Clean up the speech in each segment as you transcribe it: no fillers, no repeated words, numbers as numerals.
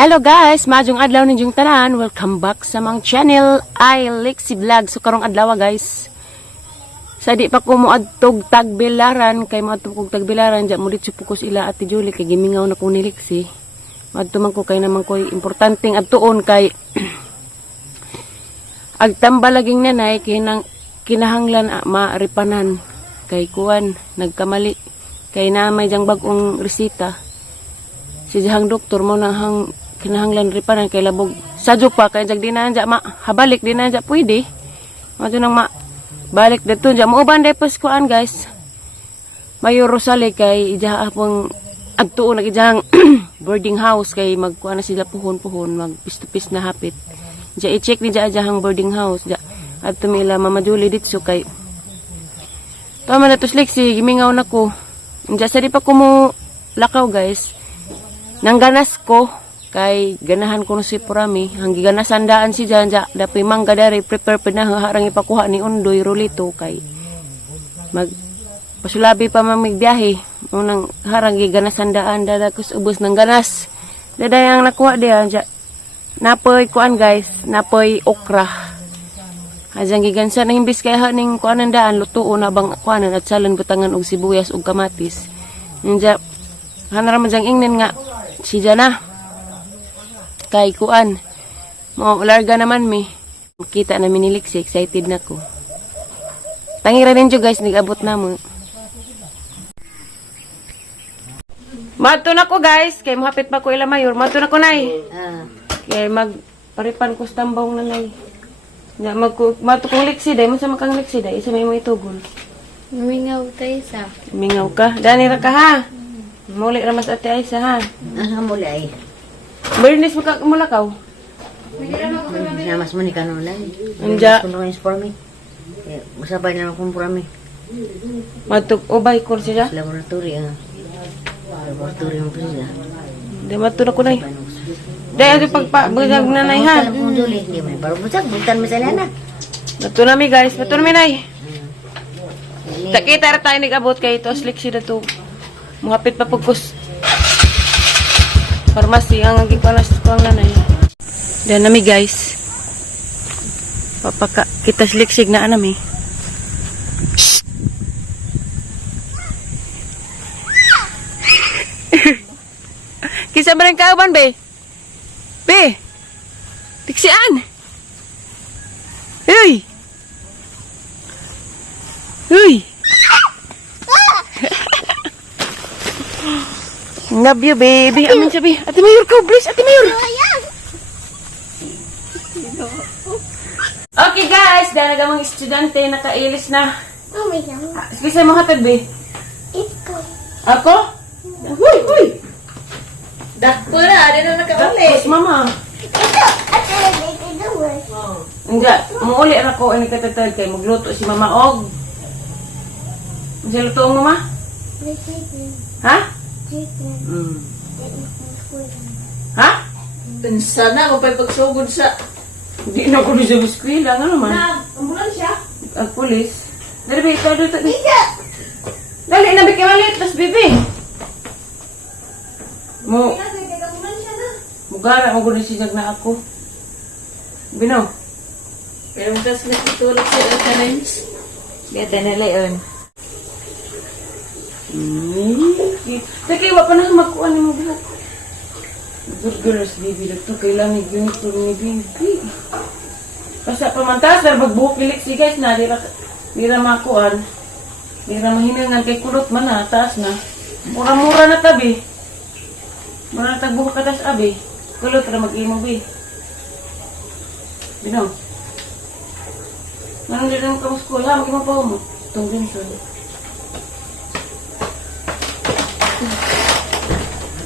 Hello guys, majong adlaw ninyong tanan. Welcome back sa mang channel I Lexi Vlog. So karong adlaw guys, sa di pa ko moadtog Tagbilaran kay moadtog kog Tagbilaran ja mo dito pukus ila Ate Julie kay gimingaw na ko ni Lexi. Moadto man ko kay naman ko importanteng adtuon kay agtambalaging nanay kinahanglan maripanan kay kuan nagkamali kay na may jang bag-ong resita. Si jahang doktor mo nang hang kinahanglan ripanan kay labog sadyo pa kay jag dinan ja habalik dinan ja pwede madto nang balik dito ja mo uban day paskuan guys Mayo Rosale kay ijaha pong adtuon nagijang boarding house kay magkuan na sila puhon mag pis na hapit ja i-check ni jahang boarding house ja at tumila Mama Julie ditso kay tama na to Lexi gimingaw na ko ja sa di pa ko mo lakaw guys nangganas ko kay ganahan ko no si Purami hanggi ganasan daan si Janja dapat mangga dari prepare pa na harang ipakuha ni Undoy Rolito kay mag pasulabi pa mamigbiyahe unang harang ganasan daan dadakus ubos ng ganas dadayang nakuha diyan ja napoy kuan guys napoy okra Hajang gigansa na himbis kay haning kuanan daan lutuon na bang kuanan at salan butangan og sibuyas ug kamatis ninja hanara man jang ingnen nga si Jana kay kuan mo larga naman mi kita na ni Lexi excited na ko tangira din jo guys nigabot na mo mato na ko guys kay mohapit pa ko ila mayor mato na ko nay kay mag paripan ko stambong na nay nya mato kong Lexi day mo sa makang Lexi day isa may mo itugol Mingaw tayo sa. mingaw ka dani ra ka ha muli ra mas ate ay sa ha Muli ay. Bernis mo lakaw Namas mo ni kanulay. Anja. Kuno is for me. Usabay na akong purami. matug ubay ko siya Laboratory Laboratory mo siya. di mato na ko nay dahil ito pagpabagag nanay ha. Kung duli, di may barubusag, bultan mo sa lana. Mato na mi guys, mato na mi nay. Takita ra tayo nag-abot kay ito. Lexi na to. Muhapit pa pagkus. Pharmacy ang gipanas ko ang nanay. Diyan na mi guys. Papaka kita Lexi na anami. Kisa ba rin kauban be? Be! Tiksian! Uy! Uy! Love you, baby. Amin sabi. Ate Mayor ko, please. Ate Mayor. Okay, guys. Dahil nagamang estudyante, nakailis na. Oh my God. Sige, mo hatag, be. Ikaw. Ako? Huy, huy! Dakpo na, di na Tapos, mama. Ito. Ate, ito doon. Hindi, muuli ako ang nagkatatag kay magluto si Mama Og. Ang siya luto ang mama? Ha? Ha? Sana mo pa pagsugod sa... Hindi na ko rin sa biskwila. Ano naman? ambulansya. Ang pulis. Dali, babe. Dali. Dali, nabik yung malit. Tapos, bebe. Mugara mo gano'n siya na ako. Bino. Pero mas natutulog sa challenge. Gata na layon. Teka, iba pa na makuha ni mo buhok. Good girls, baby. Dito, kailangan yung uniform ni baby. Basta pamantas, dahil magbuhok ni Lexi guys na, di ra makuhaan. Di ra mahinangan kay kulot man na, taas na. Mura-mura na tabi. Mura na tagbuhok ka taas abi. Kulot ra mag-imo bi. Bino. Nang din ang kamuskul ha, mag-imo pa mo. Itong Johnson.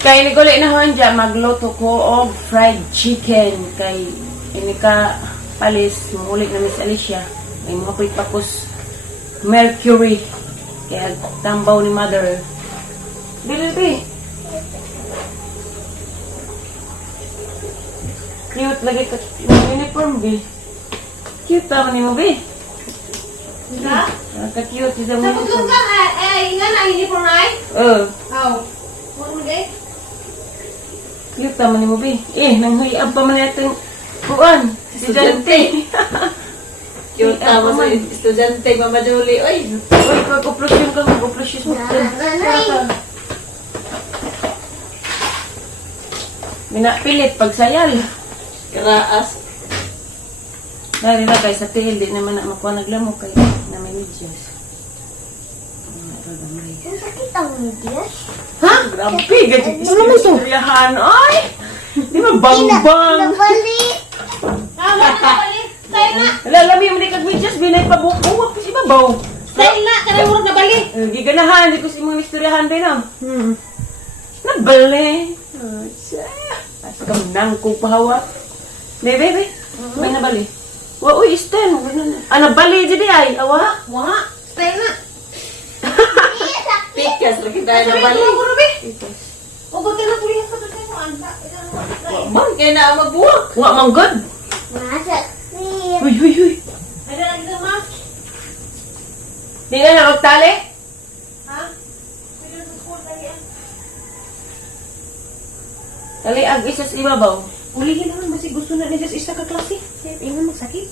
Kay niguli na hon dyan, magluto ko og fried chicken. Kay inika palis, muli na Miss Alicia. May mga pagpakos Mercury. Kaya tambaw ni Mother. Bilbi. Cute lagi ka uniform, be. Cute tama ni mo, be. Ha? Ka-cute si Damo. Sa pagluto nga na uniform ay? Oh. Oh. Ano mo day? Cute naman ni mo, be. Nanghuyab pa man natin. Kuan. Estudyante. Cute tama sa estudyante, Mama Julie. Oy, Uy, mag-operasyon ka. Mag-operasyon mo. Minapilit pagsayal. karaas. Dari na kay sa tiil, di naman na makuha naglamok kay na may medyas. Ang sakit ang medyas. Ha? Grabe, gadyo istoryahan. Ay! Di ba bang-bang? Nabali. Tama na, balik. Style na. Lalami mo di kag medyas, binay pa buwak pa si babaw. Style na, kanay murag na balik. Giganahan, di ko si mga istoryahan din ah. Nabali. As kam nang ko pahawa. Bebe, may nabali. Wa, uy, Stan. Nabali jadi ay, awa. Wah, style na. Iya, sakit. Pikas, lagi tayo na balik. O, ba't ka na kulihan ka doon mo, anda? Man, kaya na magbuwak. Wa, manggod. Masakit. Uy, uy, uy. Ay, lagi na mas. Di na na magtali? Ha? Pwede na sa school lagi ah. Tali ag isa sa ibabaw. Ulihin naman, kasi gusto na niya sa isa ka klase. Kaya tingnan magsakit.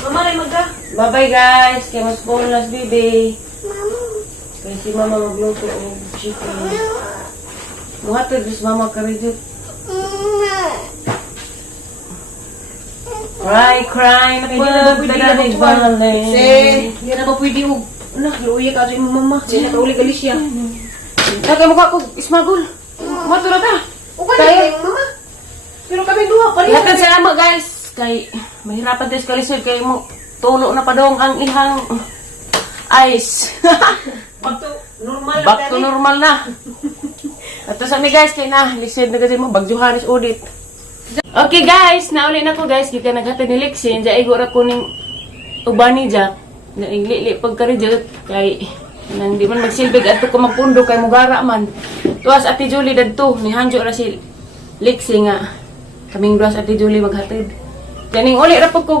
Mama rin magka. Bye-bye guys. Kaya mas bonus, baby. Mama. Kaya si mama magluto o chicken. Muhatod sa mama karidyo. Cry na Hindi na ba pwede na magbuwak? balik. Hindi na ba pwede huwag? Luya ka sa imong mama. Hindi na kauli galis siya. Kaya mukha ko ismagol. Mato na ta. O ka na mama. Pero kami duha pa rin. Lahat salamat guys. Kay mahirapan tayo sa kalisod. Kay mo tulo na pa dong ang ihang ice. Back to normal. Back to normal na. At sa mi guys, kay na lisod na kasi mo bagjuhan is audit. Okay guys, nauli na ko guys. Kita naghatid ni Lexin. Diya igura ko ning ubani Jack. Naigli-li pagkarijot. Kay nang di man magsilbig at ko magpundo kay mugara man. Tuwas Ate Julie dadto. Ni Hanjo ra si Lexi nga. Kaming duwas Ate Julie maghatid. Kaning uli ra pud ko.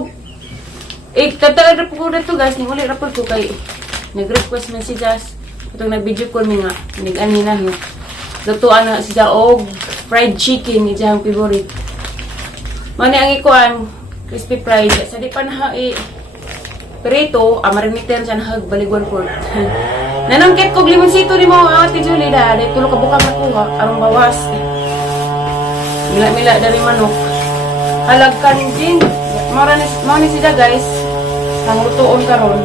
Tataad ra pud ko dito guys. Ning uli ra pud ko kay nag-request man si Jazz. Itong nag-video call mi nga. Nig-ani na nga. Lutuan na siya og fried chicken ni Jahang favorite. Mani ang ikuan, crispy fried. Sa di pa na perito, mariniter siya na baliguan pork. Nanangkit kog limonsito ni mo, Ate Julie da. Dahil tulog ka bukang nakuha, arong bawas. Mila-mila dari manok. Halagkan din. Mao ni sila guys. Ang lutuon karon.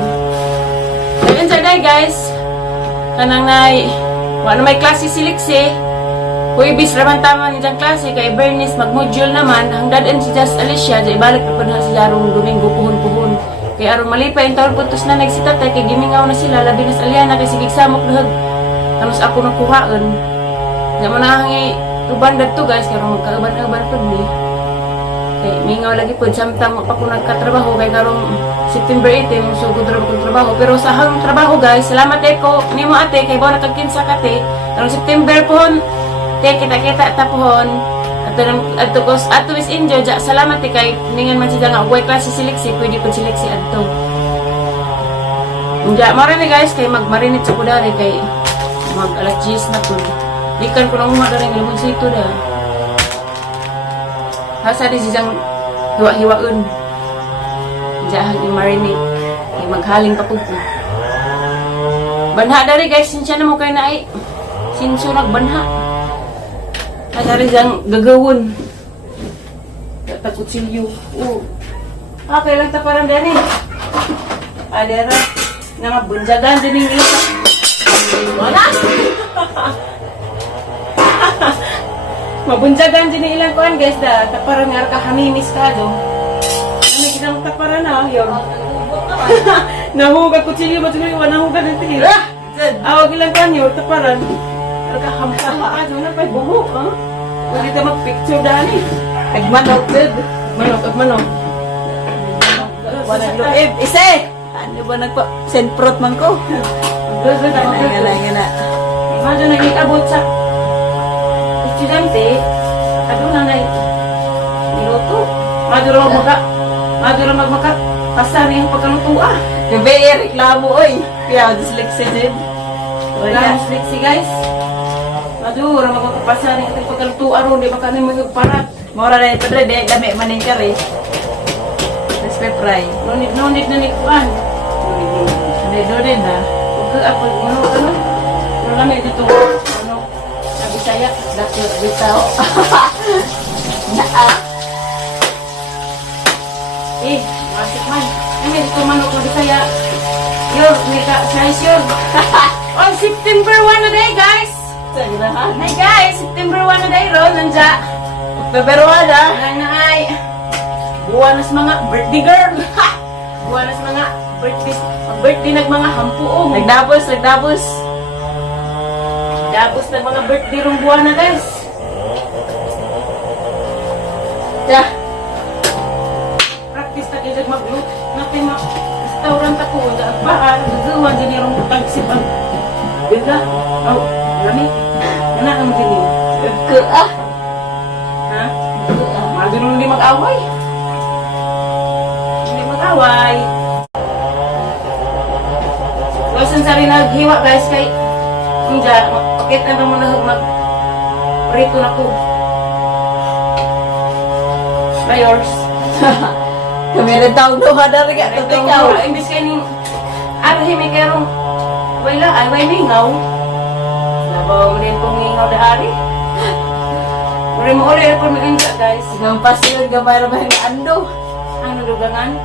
Ayun sa day guys. Kanang nay, wala may klase si Lexi. Huwibis raman tama ni diyang klase kay Bernice mag-module naman. Hangdadin si Just Alicia, dyan ibalik na po na sila arong Domingo puhon-puhon. Kaya arong malipay yung taon puntos na nagsitatay kay gimingaw na sila, labi na sa Aliana kay sigig samok lahag. Halos ako nakuhaan. Naman na hangi uban to guys, kaya arong magkauban-uban po ni. Kay mingaw lagi po, samtang pa ko nagkatrabaho kay karong September 18, so good rin akong trabaho. Pero sa hang trabaho guys, salamat ko ni mo ate, kay bawa nakagkinsa ka te. Karong September po, te kita-kita tapuhon. Ato ko ato is enjoy ja. Salamat kay ningan man siya nga way klase si Lexi, pwede pud si Lexi adto. Unya mara ni guys kay magmarinate sa kudari kay mag alas 10 na pud. Ikan ko nang umada ning limonsito da. Hasa di siyang hiwa-hiwaon. Jahang i-marinate. Kay maghaling pa pud ko. Banha dari guys, sinsya na mo kay naay. Sinso nagbanha. Asari siyang gagawon. Takot silyo. Okay lang taparan din eh. Adera. Nga bunjagan din yung ilang. Wala! Mabunjagan din yung ilang kuhan guys da. Taparan nga ka hamimis ka do. Ano ginang taparan na yun. Nahuga kutsilyo ba siguro nahuga ng tira. Awag ilang kuhan yun. Taparan. Arka hamsa pa do na pa buhok ha. Pwede ka mag-picture dani. Agmanok, Dad. Agmanok. Walang luib. Ise! Ano ba nagpa-send-prot man ko? Gala. Imagine nag-iabot sa estudyante, ano na niluto. Maduro magmaka. Pasa na yung pagkalutua. Gabi, reklamo, oy. Kaya, dyslexia din. Wala dyslexia guys. Aduh, orang magpapasa ni ating pagkalutuan ron, di ba kanin mo yung parat? Mura na ito rin, dahil dami maning kari. Crispy fry. No need na nikuan. Hindi doon din ha. Huwag ka, ano, ano lang dito, ano, nabisaya, dati, bitaw. Masik man. Ano, dito manok na bisaya. Yor, nika, size yun. On September 1 na day, guys. Sagrahan. Hi guys, September 1 na day, ron, nandya. Beberuan ha. Ay, buwan na sa mga birthday girl. Buwan na sa mga birthday nag mga hampuong. Nagdapos. Dabos na mga birthday rong buwan na guys. Yeah. Practice na kayo maglut. Natin mga restaurant ako. Baan, gagawa din yung tagsip ang bila. Oh, lami. Yan ang gini. Ha? Magano'n hindi mag-away. Hindi mag-away. Wasan sa rin naghiwa guys kay hindi, magpakit na naman na mag-prito na ko. Layers. Kami rin taong dumadar ka. Ikaw. Imbis kayo ning arhimi kayo rong wala, ay may mingaw. Nabaw mo rin kong mingaw na hari. Uri mo uri ako mag-insa guys. Ngang pasilod ka para ba yung ando? Ang nadugangan.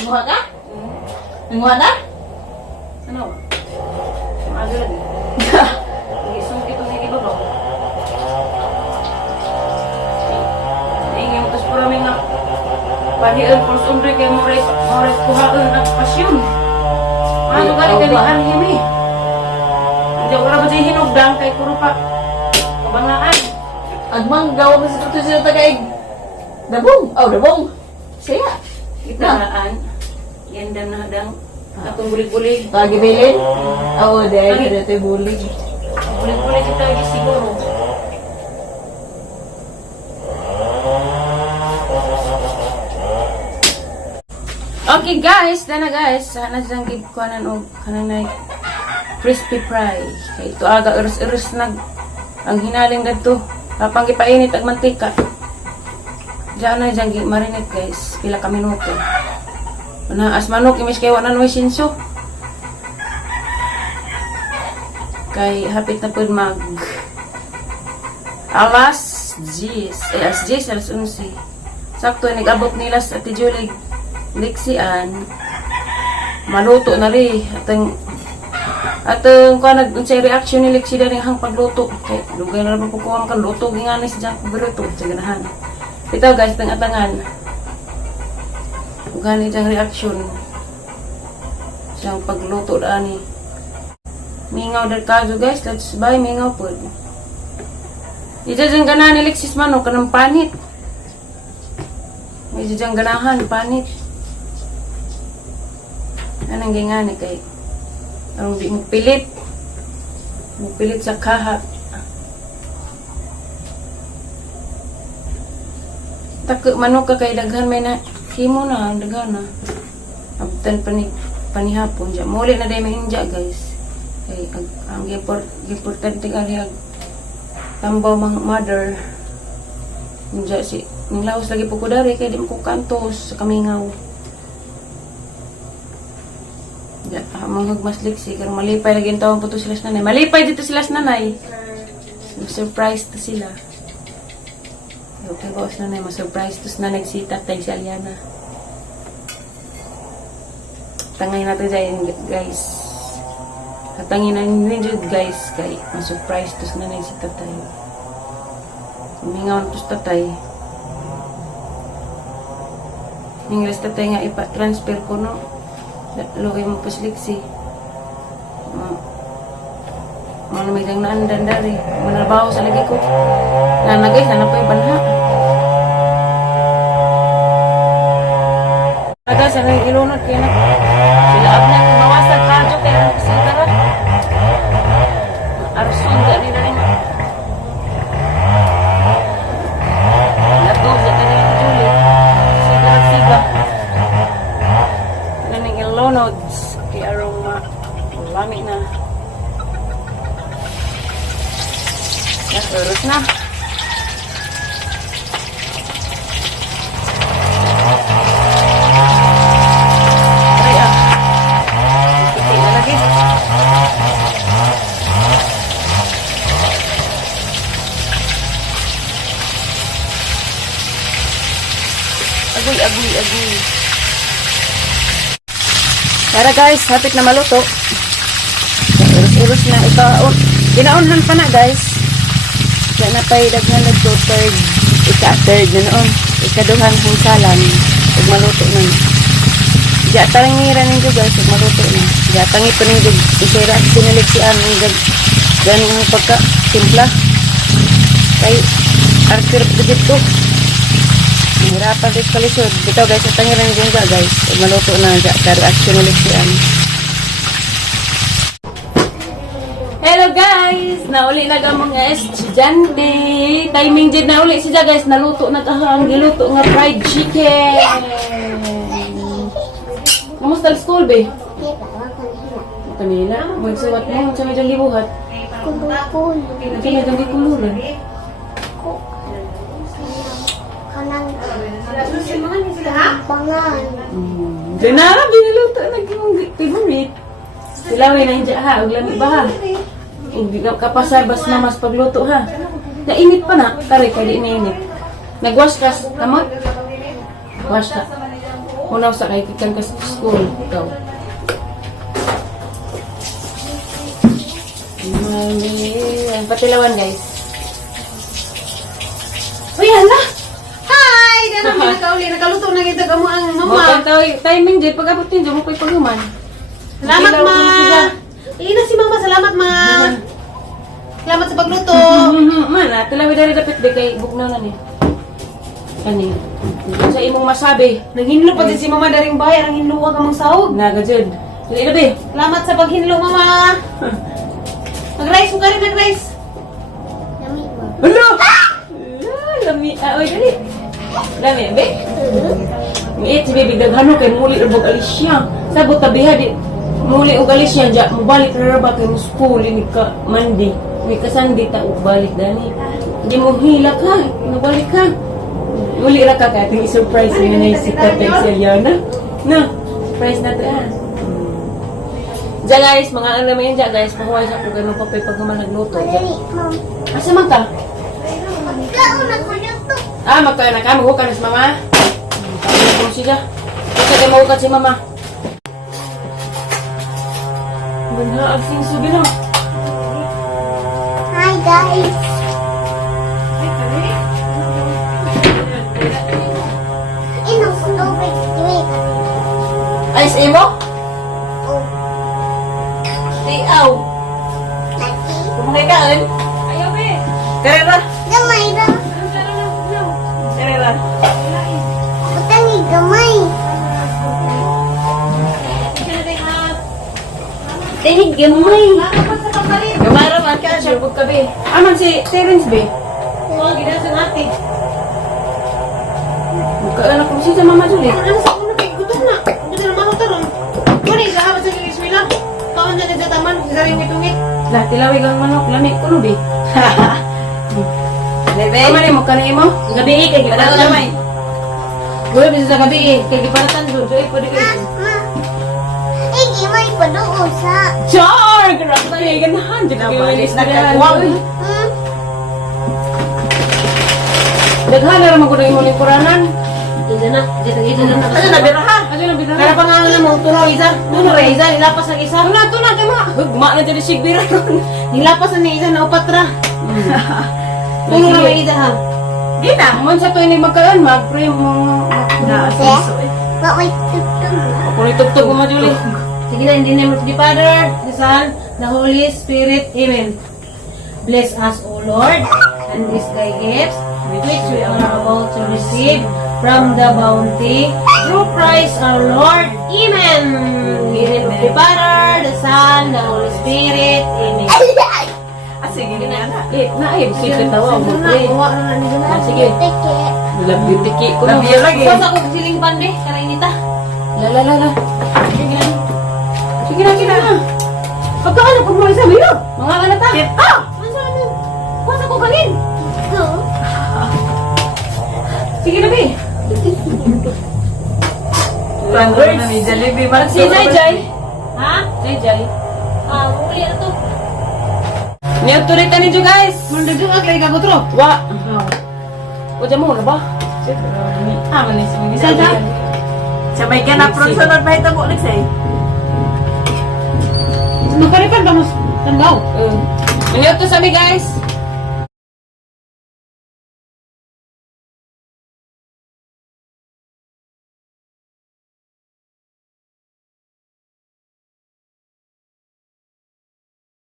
Nanguha ka? Nanguha na? Ano? Maaga lagi. Igisong ito na iba ba? Ingin mo tapos pura may nga parihan kung sundri kayo mo rin kuhaan at pasyon. Ano galing ka ni Arhimi? Hindi ako rabat siya hinugdang kay puro pa kabangaan. Agmang gawa mo sa tuto sila tagaig. Dabong. Oh, dabong. Saya. Itangaan. Yan dam na hadang. Atong bulig-bulig. Lagi bilin? Oo, dahil ka dito bulig. Bulig-bulig kita lagi siguro. Okay guys, dana guys. Sana silang gibkuanan og kanang crispy fry. Kay ito aga iris-iris nag ang hinaling dadto. Kapang gipainit ang mantika. Diyan na dyan marinate guys. Pila ka minuto. Una as manok imis kay wala noy sinso. Kay hapit na pud mag alas 10. Alas 10, alas 11. Sakto nag-abot nila sa Ate Julie Lixian. Maluto na rin. Atong kuha nag-unsay reaction ni Lexi na rin hang pagluto. Kaya lugay na naman po kuha ka luto. Ginganis dyan pagluto. Sa ganahan. Ito guys, tangatangan. Lugay dyan reaction. Siyang pagluto na ni. Mingaw dal kaso guys. Let's buy mingaw po. Ito dyan ganahan ni Lexis Mano. Kanang panit. May dyan ganahan. Panit. Anong gingani kay ang di mo pilit. Mo pilit sa kaha. Tako manok ka kay daghan may na himo na daghan na. Abtan panihapon dya. Muli na day mahinja guys. Kay ang importante ari ag tambaw mga mother. Hinja si nilaos lagi po ko dari kay di mo ko kantos sa kamingaw. Manghugmas liksi kaya malipay lagi ang tawang po to sila sa nanay. Malipay dito sila sa nanay. Surprise to sila. Okay ba sa nanay? Ma-surprise to sa nanay si tatay si Aliana. Tangay natin dyan guys. Katangin na ninyo guys kay ma-surprise to sa nanay si tatay. Humingawan to sa tatay. Ingles tatay nga ipa-transfer ko no. Luwi mo pasliksi. Mga namigdang naandan dari. Manarbaho sa lagi ko. Nana guys, nana pa yung banha. Aga, sa nang ilunod kaya na. Sila ab na kung mawasag kadyo kaya na kasintara. Arson ka nila rin. Lato sa kanila ni Julie. Siga. Naning ilunod. Kaya arong lami na. Terus na. Aray ah. Tingnan lagi. Agoy, agoy, agoy. Tara guys, hapit na maluto. Urus-urus na. Ginaunhan pa na guys. Kaya napay daghan nagto third. Ika-third na noon. Ikaduhan kung salan. Pag maluto na. Diya tarangiran ninyo guys. Pag maluto na. Diya tangi pa ninyo. Isira at sinilig si aming ganang pagka-timpla. Kay artir pa dito. Mahirapan dito kalisod. Dito guys, tangiran ninyo guys. Pag maluto na. Diya tarangiran at sinilig si aming. Hello guys! Nauli na ka mga estudyante. Timing dyan na uli siya guys. Naluto na kahang giluto nga fried chicken. Kamusta ang school be? Kanila? Magsuwat mo. Sa medyo libuhat. Kulo-kulo. Sa medyo gikuluran. Kanang pangan. Ganara, biniluto. Nag-favorite. Silawin na hindi ha. Huwag lamig ba ha? Hindi ka kapasay bas na mas pagluto ha. Nainit pa na. Kari, kaya di nainit. Nag-wash ka. Kamot? Wash ka. Unaw sa kay kikan ka sa school. Ikaw. Ayan, patilawan guys. Uy, hala! Hi! Dahil namin nakauli. Nakaluto na kita ka mo ang mama. Timing din. Pag-abot yun, dyan mo ko'y paghuman. Salamat, ma! Ina si mama. Salamat, ma! Salamat sa pagluto. Mana, tilawi dari dapat be kay bugnaw na ni. Kani. Sa imong masabi. Naghinlo pa din si mama daring bayan. Ang hinluwa ka mong sahog. Naga jud. Dili na be. Salamat sa paghinlo, mama! Mag-rice mo ka rin, mag-rice. Lami mo. Hello. Lami. Oy dali. Lami be. Miit si baby daghano kay muli ubog Alicia. Sabot tabiha di. Muli og Alicia ja mobalik ra ba kay mo school ni ka Monday. May ka Sunday ta og balik dani. Di mo hila ka. Nabalik ka. Muli ra ka kay ating surprise ni na si Tatay Celiana. Na. Surprise na to ah. Ja guys, mga ano naman yan ja guys. Pakuha siya kung ganun pa pag nagluto. Ja. Dali, ma'am. Asa man ka? Magkauna ko na to. Magkaya na ka. Maghukan na si mama. Pagkakas mo siya. Kasi kayo maghukan si mama. Ganda, agsing sugi na. Hi, guys. Inang tubig. Wait. Ayos mo? Oh, Tiaw. lagi. Kumakay ka, An? Ayaw, be. Karera. Gamay ra. Karera. Butangi gamay. Tinig, gamay. Gamara man ka, sure pag ka, be. Aman si Terence, be. Oo, ginasan natin. Magkaanak ko siya sa mama, Julie. Ano sa ulo kay gutom na. Gutom na mama taron. Kuni sa habat sa Ismila. Kaon na sa taman sa saring mitungit. Lah, tilawig ang manok. Lamig ko, be. Bebe. Kamali mo, kanay mo? Gabi kay Ano naman? Wala bisa sa gabi kay giparatan do. Joy pwede kay. Ma. Igi may padoon sa. Char! Grabe, ganahan. Diyan ako alis na kakuwag. Hmm? Daghan na naman ko na yung lingkuranan. Ito na. Ito na. Ano na biraha? Ano na biraha? Kaya pa nga na mo tulo isa. Tulo ra isa nilapas ang isa. Ano na kay ma? Hugma na dyan sigbira. Nilapas na ni isa na upat ra. Tulo ra may isa ha. Gina, man sa tuwing magkaan, mag-pray mo. Naasenso But wait, tutug. Ako na itugtog mo, Julie. Sige na, in the name of the Father, the Son, the Holy Spirit. Amen. Bless us, O Lord, and these thy gifts, which we are about to receive from the bounty through Christ our Lord. Amen. In the name of the Father, the Son, the Holy Spirit. Amen. Sige na. Sige tawa mo, pray. Sige. Teke. Labi tiki ko na. Labi lagi. Kung ako siling pande, karainita. La. Sige na. Pagkaan ko mo isa mo. Mga anak ta. Ano sa ano? Kung ako hangin. Go. Sige na, Bi. Words. Si Jai Jai. Ha? Jai Jai. Uli na to. Ni autorita ninyo guys. Manda juga kay kagutro. Wa. Oh. O dyan mo na ba? Manis mo Isa dyan? Sabay ka na pro sunod ba ito mo Lexay? Magkaripan ba mas tanggaw? Minyo to sa mi guys.